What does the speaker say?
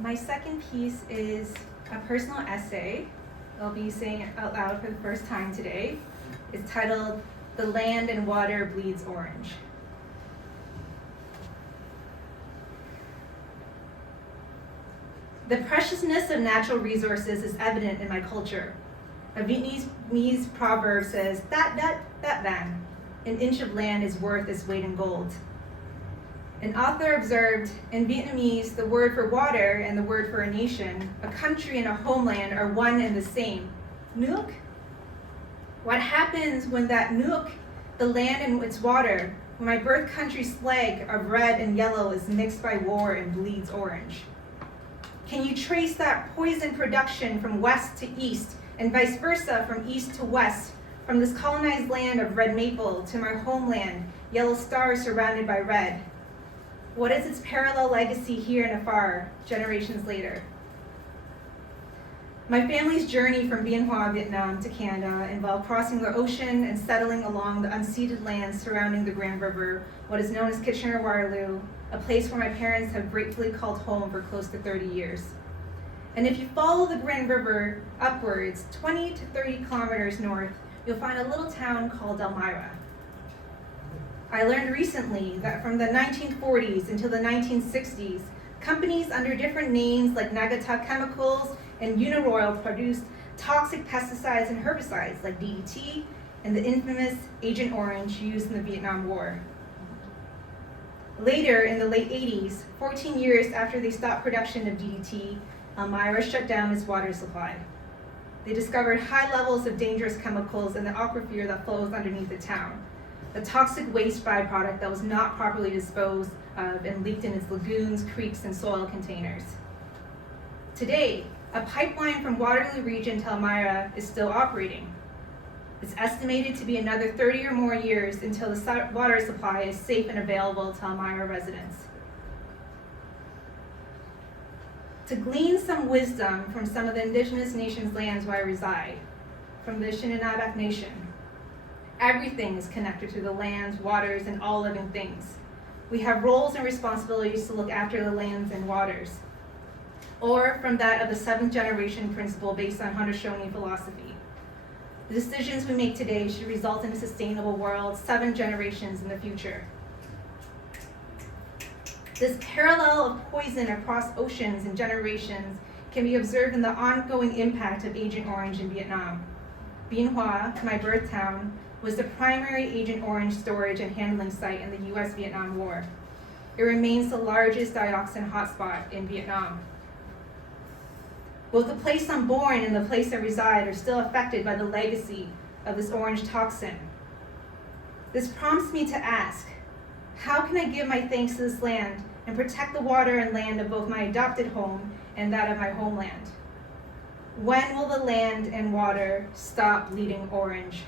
My second piece is a personal essay. I'll be saying it out loud for the first time today. It's titled, "The Land and Water Bleeds Orange." The preciousness of natural resources is evident in my culture. A Vietnamese proverb says, that van. An inch of land is worth its weight in gold. An author observed, in Vietnamese, the word for water and the word for a nation, a country and a homeland are one and the same. Nuoc? What happens when that nuoc, the land and its water, when my birth country's flag of red and yellow is mixed by war and bleeds orange? Can you trace that poison production from west to east and vice versa from east to west, from this colonized land of red maple to my homeland, yellow stars surrounded by red? What is its parallel legacy here and afar, generations later? My family's journey from Bien Hoa, Vietnam to Canada involved crossing the ocean and settling along the unceded lands surrounding the Grand River, what is known as Kitchener-Waterloo, a place where my parents have gratefully called home for close to 30 years. And if you follow the Grand River upwards, 20 to 30 kilometers north, you'll find a little town called Elmira. I learned recently that from the 1940s until the 1960s, companies under different names like Nagata Chemicals and Uniroyal produced toxic pesticides and herbicides like DDT and the infamous Agent Orange used in the Vietnam War. Later, in the late 80s, 14 years after they stopped production of DDT, Elmira shut down its water supply. They discovered high levels of dangerous chemicals in the aquifer that flows underneath the town, a toxic waste byproduct that was not properly disposed of and leaked in its lagoons, creeks, and soil containers. Today, a pipeline from Waterloo region to Elmira is still operating. It's estimated to be another 30 or more years until the water supply is safe and available to Elmira residents. To glean some wisdom from some of the indigenous nations' lands where I reside, from the Shinnenabec Nation, everything is connected to the lands, waters, and all living things. We have roles and responsibilities to look after the lands and waters. Or from that of the seventh generation principle based on Haudenosaunee philosophy. The decisions we make today should result in a sustainable world 7 generations in the future. This parallel of poison across oceans and generations can be observed in the ongoing impact of Agent Orange in Vietnam. Bien Hoa, my birth town, was the primary Agent Orange storage and handling site in the US-Vietnam War. It remains the largest dioxin hotspot in Vietnam. Both the place I'm born and the place I reside are still affected by the legacy of this orange toxin. This prompts me to ask, how can I give my thanks to this land and protect the water and land of both my adopted home and that of my homeland? When will the land and water stop bleeding orange?